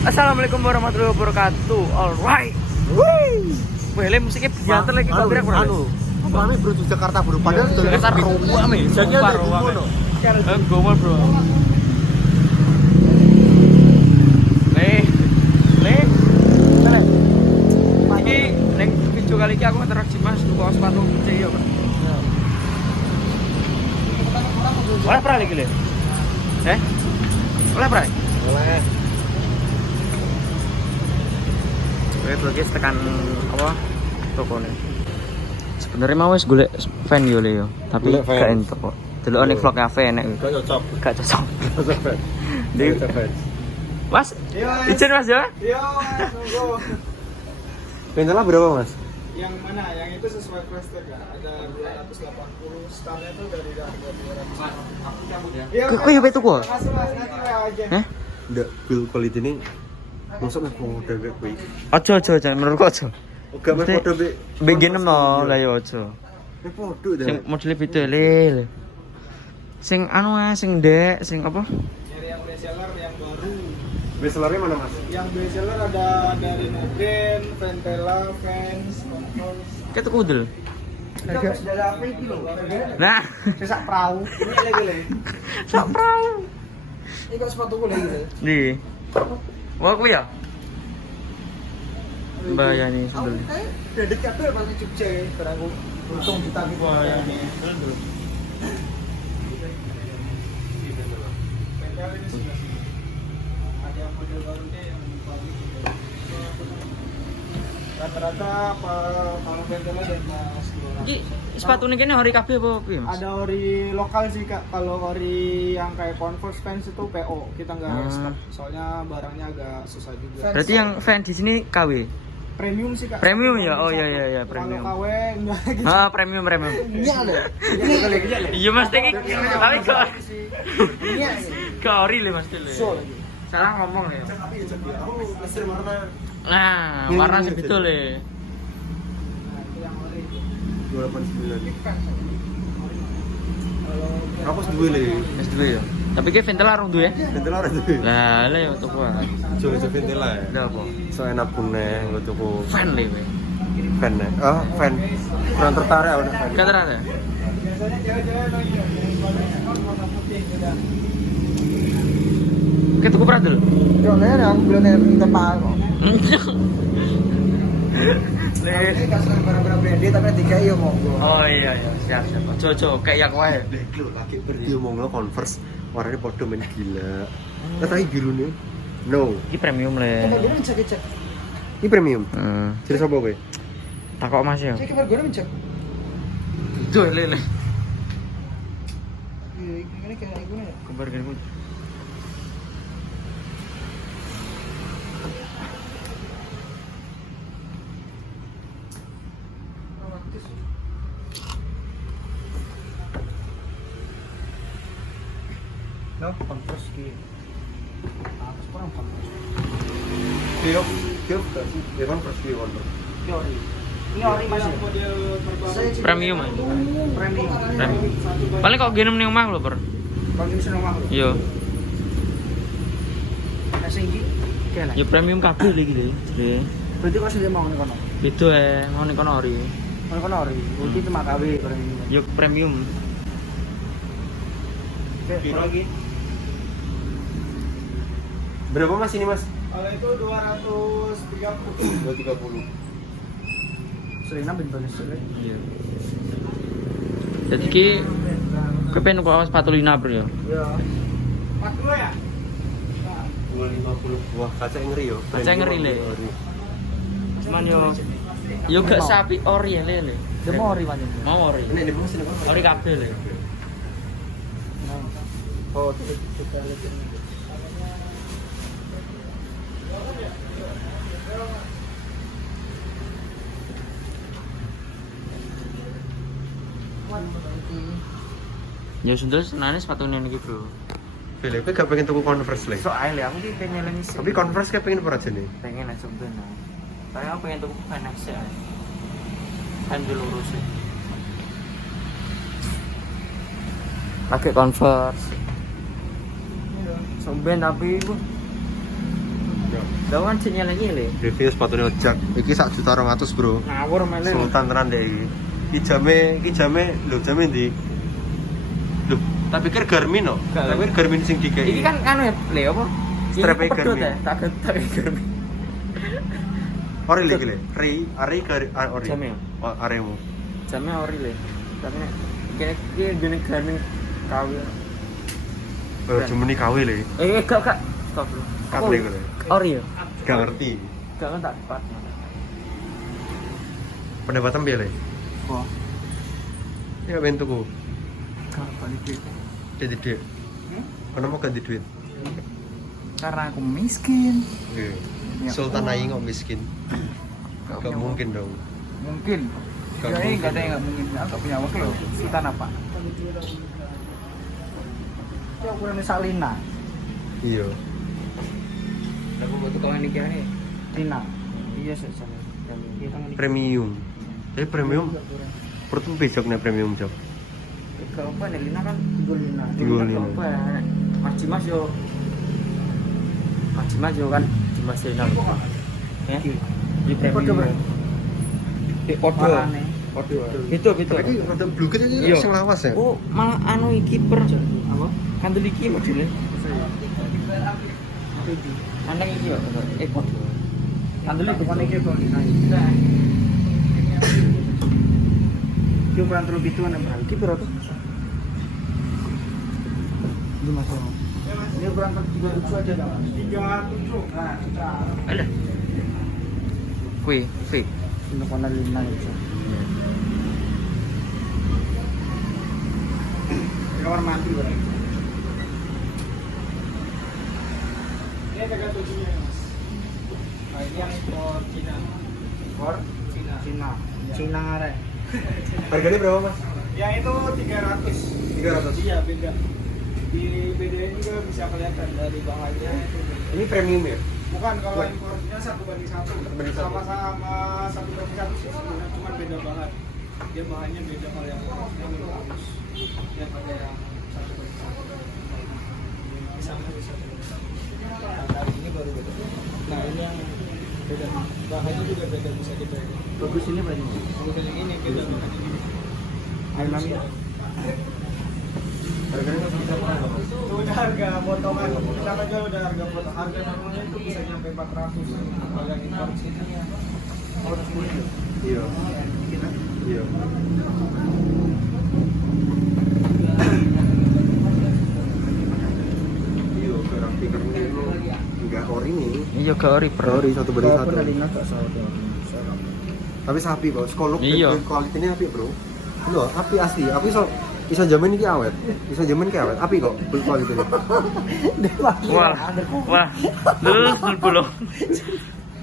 Assalamualaikum warahmatullahi wabarakatuh. Alright. Wih. Boleh musiknya biantar lagi kok biar anu. Kami bro di Jakarta bro. Padahal Jakarta ruwak me. Jakarta ruwak. Gomol bro. Iki neng video kali ini aku interaksi Mas tuku sepatu putih ya, Pak. Oleh pernah lagi le? Oleh pernah? Oleh. Oke, tekan apa? Toko nih. Sebenarnya mau wis golek fan yo le yo, tapi gak entuk kok. Delokane vlog kafe enek. Gak cocok. Mas, izin Mas ya? Iya, Mas, monggo. Pentelnya berapa Mas? Yang mana? Yang itu sesuai price tag ya? Ada 280, startnya itu dari harga 200. Mas, aku cabut ya. Iya. Kok yo betu kok? Makasih Mas, nanti WA aja. Heh? Ndak build quality ini masuk nek mau dewek kuwi. Aja menurutku aja. Oke Mas foto be. Begin mau lah yo aja. Ini foto dah. Sing model beda le. Sing anu sing ndek, sing apa? Nyari yang bestseller yang baru. Bestsellernya mana Mas? Yang bestseller ada dari Mogen, Ventela, Vans, Converse. Kayak tuku udel. Harga dari apa itu loh? Nah, Sesak perahu. Ini lagi. sak perahu. Ini kok sepatu gue lagi. Di. Wah, aku ya. Bayani sebel. Udah dekat tuh pas Jogja ya. Karena aku untung ditagih bayani. Ada model barunya yang bagus. Rata-rata kalau Ventela dan Mas Iki sepatune kene ori kabeh apa piye, Mas? ada ori lokal sih Kak. Kalau ori yang kayak Converse Vans itu PO, kita nggak stok. Soalnya barangnya agak susah juga. Berarti yang fan di sini KW. Premium sih Kak. Premium ya? Oh iya premium. Kalau KW enggak gitu. Ah, premium. Iya deh. Iya Mas Teki. Tapi kok Iya. kok ori le Mas Tele. Salah ngomong le. Aku mesin warna Nah, warna sing beda le. Yang ori. 289. Aku seduwe le. Wis duwe ya. Tapi ki Ventela rung duwe. Ventela ora duwe. Lah le yo tuku ae. Coba Ventela ya. Ndak apa? So enak bune nggo tuku Fan le we. fan ya. Oh, fan. Kurang tertarik aku nek fan. Gak terasa. Biasanya cewek-cewek warna putih beda. Kayak tuku pradel. Yo, aku bilang tempat kok. Le. Kasih barang-barang branded tapi tiga yo monggo. Oh iya siap. Ojo kayak yang wae. Lho, lagi pergi omongno Converse warnanya podo men gila. Tapi birune no. Iki premium le. Kemudian cek. Ini premium. Heeh. Jadi sapa kowe? Takok Mas ya. Cek harganya mencek. Duh le. Ini kayak gimana ya? Kabar gini. No, Converse ki. Aku kurang Converse. Kiro ya Converse ki Converse. Ki ori. Ini ori Mas. Premium aja. Premium. Paling kok gini ning omah lho, Per. Kalau ini seneng mah. Iya. Nah sing iki kene. Ya premium kabeh iki lho. Berarti kok sing mau ngono. Beda mau ning kono ori. Ngono kono ori. Iki cuma KW premium. Ya premium. Oke, lagi. Berapa Mas ini Mas? Kalau itu 230. 230. Sering nambah bonus sering. Iya. Jadi ki kepen kok sepatu Lina Bro ya. Iya. 40 ya? 250. Wah, kaca ngeri yo. Kaca ngeri, Le. Cuman yo gak sapi ori ya le. Demo ori pancen. Mau ori. Ini Mas ini apa? Ori kabeh le. Oh, kita lihat ini. Ya sudah senane sepatu ini Bro. Pilih, kowe gak pengen tuku Converse le. Soalnya aku ki pengen ngisi. Tapi Converse kayak pengen apa aja nih? Pengen aja bener. Tapi aku pengen tuku Vanex ya. Kan dulu lurus. Pakai Converse. Somben tapi itu Lawan sinyal nyile. Review sepatunya ojek. Iki 1.200.000 bro. Ngawur meneh. Sultan tenan deh iki. Iki jame ndi? Lho, tak pikir Garmin no. Tak pikir Garmin sing dikai. Iki kan anu ya, le apa? Strap Iki pedot Garmin. ya, tak Garmin. Ori le iki le. Ari ori. Jame. Oh, aremu. Jame ori le. Tapi kayak gini Garmin KW. Jemeni KW le. Gak. Stop dulu. Kabel iku le. Ori ya? Gak ngerti. Gak kan tak tepat. Pendapatan piye le? Wah, Ya ben tuku. gak balik duit. Dede. Kenapa ganti duit? Karena aku miskin. Ya, Sultan Aing kok miskin. Gak Gak punya mungkin dong. Mungkin. Gak Ya ini mungkin. gak ada yang gak mungkin. Aku gak punya wakil loh. Sultan apa? Ya ukurannya Salina. Iya. Aku butuh kawan ini kira nih. Lina. Iya saya sama. Premium. Tapi premium perlu besok nih premium job. Gak apa nih, Lina kan Lina. Tinggal Gak Lina. apa ya. Mas yo. Mas yo kan Dimas Lina. Ya. Di premium. Di podo. Itu. Tapi rada bluket aja Iya. sing lawas ya. Oh, malah anu iki per. Apa? Kandel iki modele. Ana iki yo. Podo. Kandel iki Bukan ini kok Lina. Dia ukuran terlalu gitu kan berarti. Iki berapa? Ini masuk. Ini ukuran 37 aja dah. 37. Nah, Ada. Kui, fake. ini warna Lina itu. Kamar mandi berarti. Ini ada tujuhnya mas. Nah, ini yang for Cina. For Cina. Cina are. Harganya berapa, Mas? Yang itu 300. 300. Iya beda. Di BDN juga bisa kelihatan dari bahannya itu. Ini premium ya? Bukan kalau Bukan. impornya 1:1. 1:1. Sama-sama 1:1 sih sebenarnya cuma beda bahan. Dia bahannya beda kalau yang impornya lebih bagus. Dia pakai yang 1:1. Ini sama bisa 1:1. Nah, ini baru beda. Nah, ini yang beda. Bahannya juga beda bisa dibeda. Bagus ini berarti. Bagus yang ini beda bahannya ini. Alhamdulillah. Harganya Itu udah harga potongan. Kita kan jual udah harga potongan. Harga normalnya itu bisa nyampe 400. Kalau yang impor sini ya. Oh, 10 ya. Iya. Iya. Iya, kerang pikernya itu enggak ori nih. Iya gak ori per. Ori satu banding satu. Nggak salah. Tapi sapi, Bro. Sekolok Iya. kualitasnya api, Bro. Lho, api asli. Aku iso jamin iki awet. Iso jamin ki awet. Api kok kualitasnya. Wah. Lulus 10.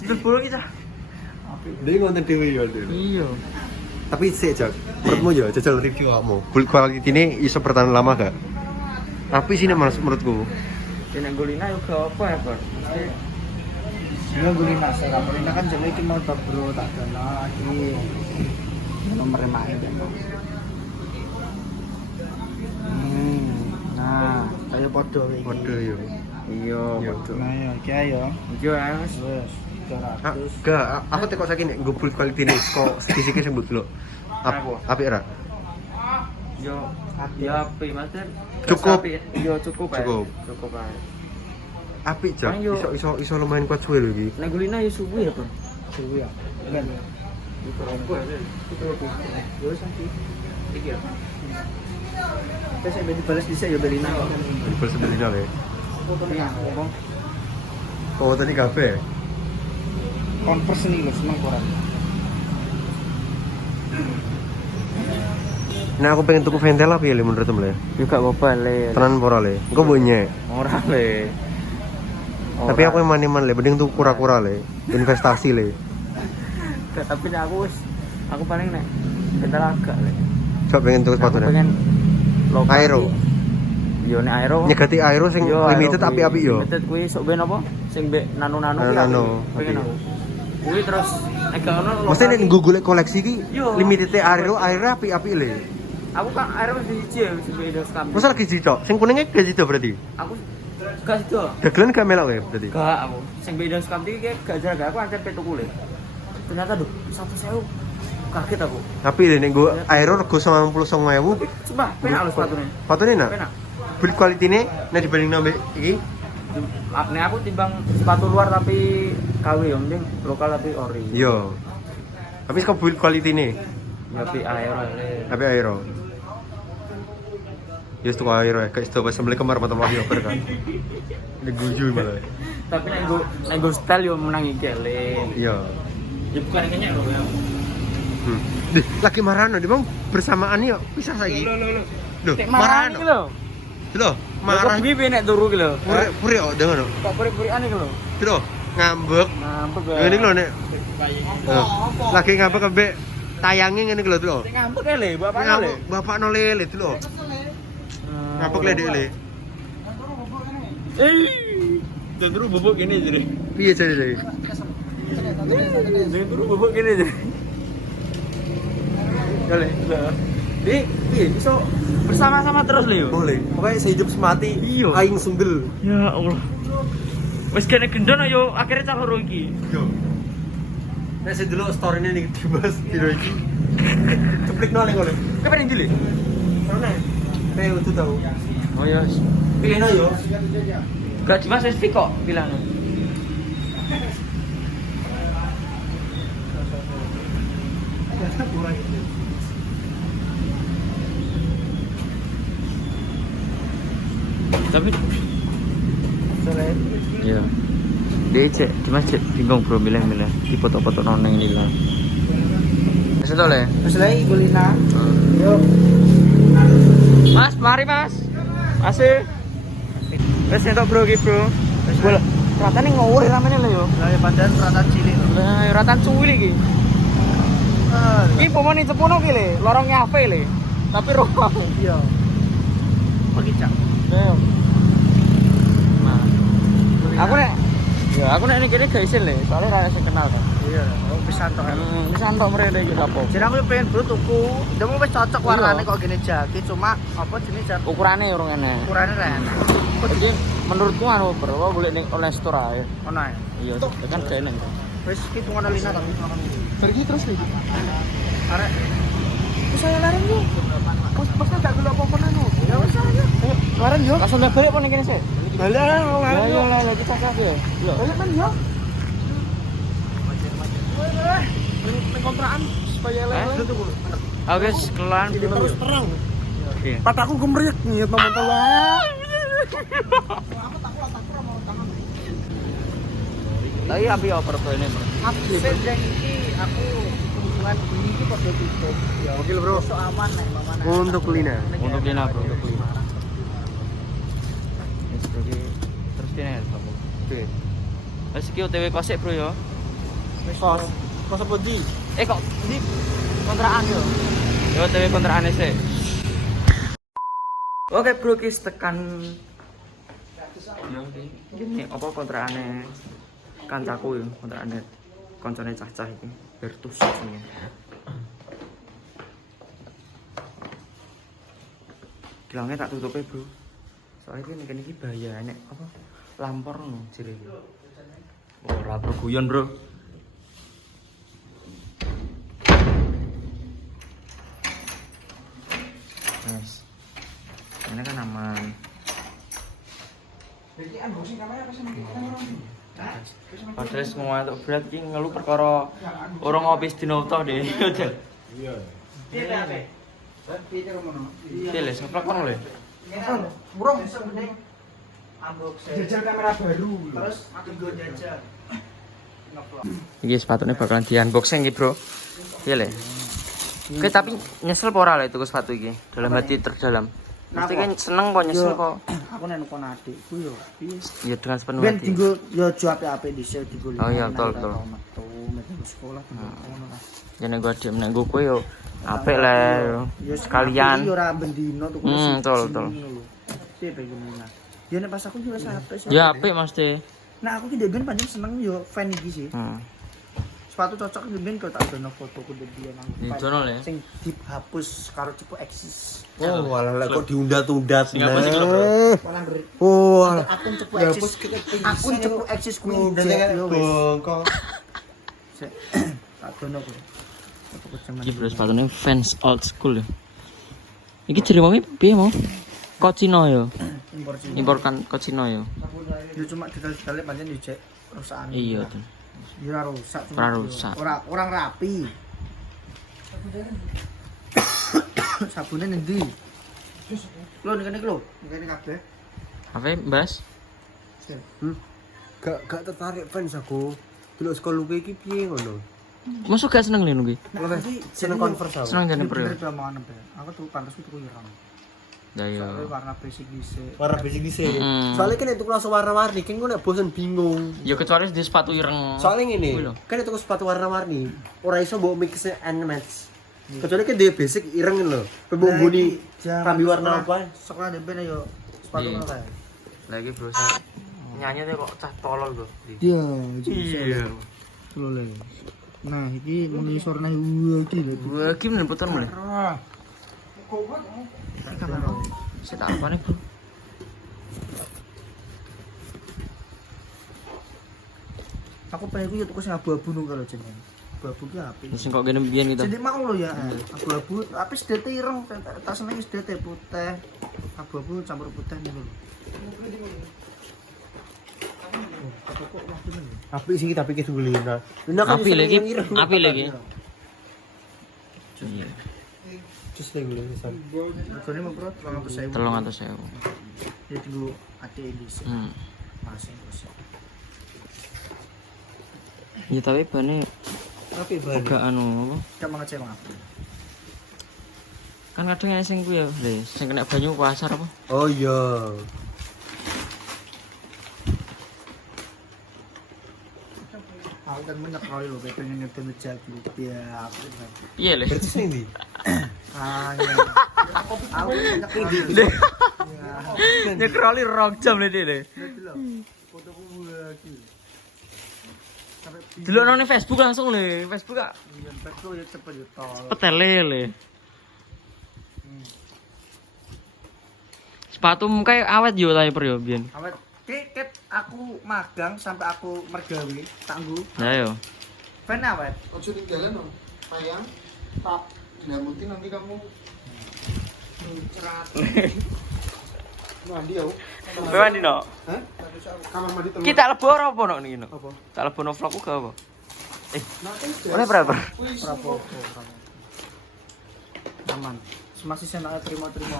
10 kita. Dia ngonten dhewe ya, Dil. Iya. Tapi sik, Jak. Menurutmu ya jajal review kamu. Build quality ini iso bertahan lama gak? Api sih nek menurutku. Kena golina yo gak apa ya, Bro. Ini Gulina, saya Gulina kan jadi iki mau tak bro tak kena lagi. Nomor main kan. Nah, kayak podo iki. Waduh yo. Iya, Iya. betul. Nah, ya iki ayo. Iya, Mas. Wes, 300. Gak, aku tekok saiki nek nggo build quality ini kok fisike sebut lho. Apa? Apik ra? Yo, ya api, Mas. Cukup. Yo cukup ae. Cukup. Cukup ae. Apik, Jak. Ayo. Iso lumayan kuat suwe lho iki. Nek golina yo subuh ya, Bro. Suwi ya. Kan. Apa ya? Yo sakit. Iki ya. Terus saya dibalas bisa ya Belina. Dibel sebelina le. Iya, ngomong Oh, tadi kafe. Converse nih lo seneng kurang. Nah, aku pengen tuku Ventela piye le menurutmu le? Yo gak apa-apa le. Tenan ora le? Engko bonye. Ora le. Tapi aku eman-eman le, mending tuku kura-kura le. Investasi le. Tapi nek aku paling nek bentar agak le. Coba pengen tuku sepatu Aku ne. pengen lokal. Aero. Yo nek aero. Nyegati aero sing Yo, limited aero kuwi. api-api yo. Limited kuwi sok ben apa? Sing mbek nano-nano kuwi. Nano, aku pengen api. aku. Kuwi terus nek gak ono Mesti nek nggo golek koleksi ki Yo. limited aero api-api le. Aku kan aero wis siji ya wis mbek Indo Scam. Masa lagi cicok, sing kuningnya gak cicok berarti? Aku Gak sido. Dagelan gak melok ya berarti. Gak aku. Sing beda sekam iki gak jaga aku ancen petuku le. Ternyata duh 100.000. Kaget aku. Tapi nek nggo aero rego 99.000. Coba penak lho sepatune. Sepatune nak. Penak. Build quality-ne nek dibanding nambah iki. Nek aku timbang sepatu luar tapi KW yo mending lokal tapi ori. Yo. Tapi kok build quality-ne? Tapi aero le. Tapi aero. Yes tuh aero ya, kayak itu pas sembelih kemar mata wahyu kan. Ini guju malah. Tapi nek go style yo menang iki le. Iya. Ya bukan kenyek lho ya. Dih, lagi marano, dia bang bersamaan yuk, bisa lagi. Loh, Marano iki lho. Loh, marah. Kok piye nek turu iki lho. Puri kok dengar lho. Kok puri-purian iki lho. Loh, ngambek. Ngambek Ya ini lho nek. Lagi ngambek kembek tayangi ngene iki lho, lho. Sing ngambek le, bapak le. Bapak no lele itu lho. Ngambek le dek le. Dan turu bubuk gini jadi. Piye jare? Dan turu bubuk gini jadi. Boleh. Di, bisa bersama-sama terus Leo. Boleh. Pokoknya sehidup semati. Iya. Aing sunggel. Ya Allah. Wes kene gendon ayo akhirnya cah loro iki. Yo. Nek sing dulu story-ne ning dibahas video iki. Ceplik nol ngene. Kapan ndi le? Mana? Kayak utuh tahu. Oh ya. Pilihno yo. Gak cuma spesifik kok bilangnya. Tapi iya. Dia cek, cuma cek bingung bro milih-milih di foto-foto noneng ini lah. Masih tau le? Mas lagi kulina. Yuk. Mas, mari mas. Masih. Wes entuk bro iki bro. Wes bola. Ratane ngowur ramene lho yo. Lah padahal rata cilik lho. Lah ratan cuwil iki. Iki pomone cepono ki le, lorong ngafe le. Tapi roh. Iya. Pergi cak. Ayo. Nah. Aku nek nek kene gak isin le, soalnya ra sing kenal kan. Iya, aku bisa tok. Wis antok mrene iki sapa? Jadi aku pengen bro tuku. Demo wis cocok warnane kok gini jaki cuma apa jenis jar Ukurane urung enek. ukurannya ra enak. Jadi menurutku anu bro, apa golek ning online store ae. Ono ya. Iya, kan gak enek. Wis hitungan lina tapi Pergi terus lagi. arek wis saya larang yo. Pasti gak gelem apa-apa nanu. Ya wis aja. Kemarin yo. Langsung balik apa ning kene sih? Balik mau Ya larang yo. yo lah kita kasih ya. Lho. Balik men yo. Ning kontrakan supaya lele tuh. Oke, kelan Terus terang. Oke. Pataku gemrek nyet momental wae. Tapi api over tuh ini bro. Sedang iki aku hubungan iki padha tutup. Ya Oke bro. so aman nek mamane. Untuk Lina. Untuk Lina bro, untuk Lina. Wis oke. Terus kene ya, Bang. Oke. Wis iki OTW kosek bro ya. Kos. Kos apa di? Kok di kontrakan yo. Yo OTW kontrakan sih. Oke bro, kis tekan gini apa kontraane kancaku ya, kontraane koncone cah-cah iki Bertus jenenge. Kilangnya tak tutupe bro, soalnya ini kene iki bahaya nek apa lampor ngono jere. Ora bro guyon bro. Yes. Ini kan aman. Jadi unboxing namanya apa sih? Padahal semua untuk berat iki ngeluh perkara orang ngopi sedina utuh deh. Iya. Iya. Iya ngono. Iya le, seplak kono le. Burung sebenarnya unboxing. Jajal kamera baru. Terus aku go jajal. Iki sepatunya bakalan di unboxing iki, Bro. Iya le. Oke, tapi nyesel apa ora le tuku sepatu iki? Dalam hati terdalam. Mesti kan seneng kok nyesel kok. Aku nek kon adikku yo. Ya dengan sepenuh Ben hati. tinggal yo jo apik-apik dhisik digoleki. Oh iya, betul. Metu sekolah ngono lah. Ya nek gua diem nek gua kowe yo apik le. Sekalian. Yo ora bendino tuku betul. Sip iki Mina. Ya nek pas aku juga apik sih. Ya apik mesti. Nah aku ki ben pancen seneng yo fan iki sih. Sepatu cocok ben kok tak dono fotoku dia nang. Di dono le. Sing dihapus karo cepu eksis. Oh, walah kok diundat-undat. Sing apa sih, Bro? Malah ngeri. Oh, walah. akun cepu eksis. Akun cepu eksis kuwi yo wis. Bongkok. Tak dono kuwi. Iki bro sepatune fans old school ya. Iki jere wonge piye mau? Kocino ya. Imporkan Kocino ya. Yo cuma detail-detailnya pancen yo cek rusakan. Iya tuh. Yo ora rusak cuma. Ora rusak. Ora rapi. Sabune endi? Lho ning kene lho, ning kene kabeh. Apa Mbas? Gak tertarik fans aku. Delok sekolah iki piye ngono. Masuk gak seneng lho nunggu. Seneng converse aku. Seneng jane bro. Aku tuh pantas tuku ireng. Ya yo. Soalnya warna basic dhisik. Warna basic dhisik. Mm. Soalnya kan itu langsung warna-warni, kan gue nek bosen bingung. Ya kecuali di sepatu ireng. Soalnya Kuwi ngene, lho. kan itu sepatu warna-warni. Ora iso mbok mix and match. Kecuali kan dia basic ireng lho. Mbok guni kambi warna apa? Sekolah DP yo sepatu Iya. ngono kae. Lagi bro saya nyanyi tuh kok cah tolol bro. Iya, Iya. lho. Nah, iki muni sorne iki lho. Gua kim nih putar mulai. Kamera. Saya tak apa nih bro. Aku pengen ku yo tuku sing abu-abu nang karo jeneng. Abu-abu ki apik. Terus kok gini biyen gitu. Jadi mau lo ya, abu-abu, tapi sedete ireng, tak seneng sedete putih, abu-abu campur putih nih lo. Apik sih tapi kita beli nah. Api lagi, api lagi. Iya. Terus lagi beli pisan. Regane mau bro, 300.000. 300.000. Ya tunggu ade bisa. Masing terus. Ya tapi bane Apik banget. agak anu apa? Kamu ngecewa aku. Kan kadang yang sing ku ya, Le, sing kena banyu pasar apa? Oh iya. Aku kan banyak kali lo, pengen nyetir ngejak gitu ya. Aku kan. Iya, Le. Berarti sing ndi? Ah, iya. Aku banyak kali. Nyekroli 2 jam Le dia, Le. Fotoku lagi. Sampai Delok nang Facebook langsung Le. Facebook kak iya, betul ya cepet ya tol. petele Le. Sepatu kayak awet yo tapi per yo biyen. Awet tiket aku magang sampai aku mergawe tangguh. Nah yo. Ben awet. Ojo tinggalan dong, sayang. Tak dilamutin nanti kamu Cerat. mandi ya. Kowe mandi no? Hah? Kamar mandi telur. Kita lebu ora apa no niki no? Apa? Tak lebono vlog uga apa? Nanti Oleh berapa? Rapopo. Aman. Masih senang terima-terima.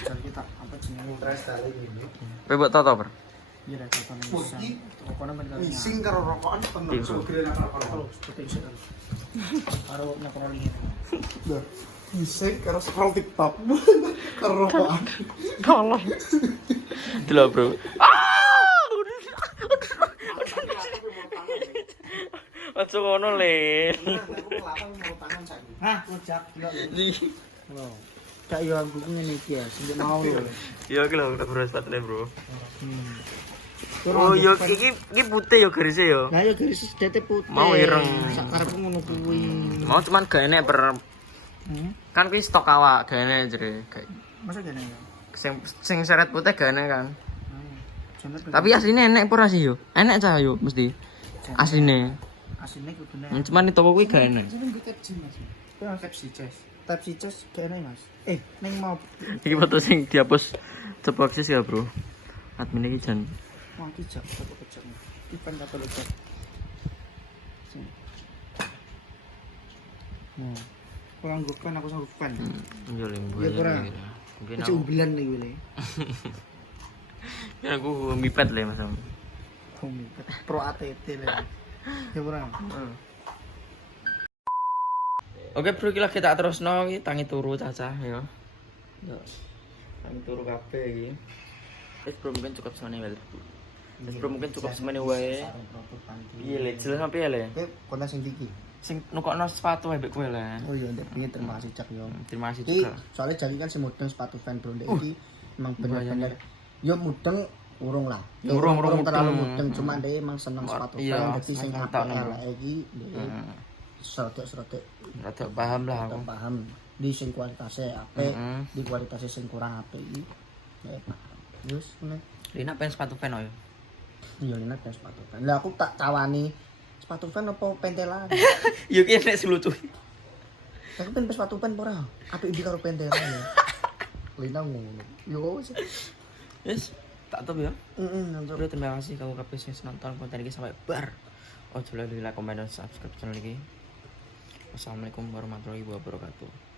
Jadi kita apa jenenge? Stres kali ini. Kowe mbok toto, Bro. Iya rek kono bisa. Kono men kali. Ising karo rokokan penuh Iya, Bro. sugih nang rokok. Seperti itu. Karo nyekroli ini. Lah, ising karo scroll TikTok. Karo rokokan. Tolong. Delok, Bro. Ojo ngono, Le. Hah, ngejak delok. Lho. Kak yo aku ngene iki ya, sing mau lho. Iya iki lho bro sepatune, Bro. Oh, yo iki putih yo garisnya yo. Lah yo garis sedete putih. Mau ireng. Sak karepku ngono kuwi. Mau cuman gak enek kan kuwi stok awak gak enek jere. Masa gene ya? Sing seret putih gak enek kan. Jenet Tapi aslinya enek apa sih yo? Enek cah yo mesti. Asline. asine kudune. Cuman di toko kuwi gak enek. Jeneng gue Type-C Mas. Kuwi Type-C Chess. Type-C Chess gak enek Mas. Ning mau Iki foto sing dihapus cepoksis ya, Bro. Admin iki jan. wong iki jak foto kecek. Ipan kata lecet. Nah, kurang bukan aku sanggup fan. Yo lembu. Ya, kurang. Mungkin Kecek aku umbelan nih wile. mungkin aku mipet le Mas. Bumi pro ATT lah. Ya kurang. Oke, Bro, iki lagi tak terusno iki tangi turu cacah ya. Yo. Tangi turu kabeh iki. Wis Bro mungkin cukup semene wae. Wis Bro mungkin cukup semene wae. Piye le, jelas sampe le. Oke, kono sing iki. Sing nukokno sepatu wae mbek kowe lah. Oh iya, ndek piye terima kasih Cak yo. Terima kasih Iki juga. soalnya jadi kan si mudeng sepatu fan bro ndek iki emang bener-bener yo mudeng urung lah. Ya, Urung terlalu mudeng. mudeng cuma dia emang seneng sepatu Iya, fan dadi sing seneng apik tak nemu. elek iki ndek serotek-serotek Rada paham lah aku. tak paham di sing kualitasnya apik, Heeh. di kualitasnya sing kurang apik iki. Ya paham. Terus ngene. Lina pengen sepatu fan oh ya. Iya Lina pengen sepatu fan. Lah aku tak tawani sepatu fan apa pentelan? Yo ki nek lucu. Aku pengen sepatu fan ora. Apik iki karo pentelan ya. Lina ngono. Yo wis. Yes, tak tahu ya. Heeh, Bro, terima kasih kamu kabeh sing nonton konten iki sampai bar. Ojo lupa like, comment, dan subscribe channel ini. Wassalamualaikum warahmatullahi wabarakatuh.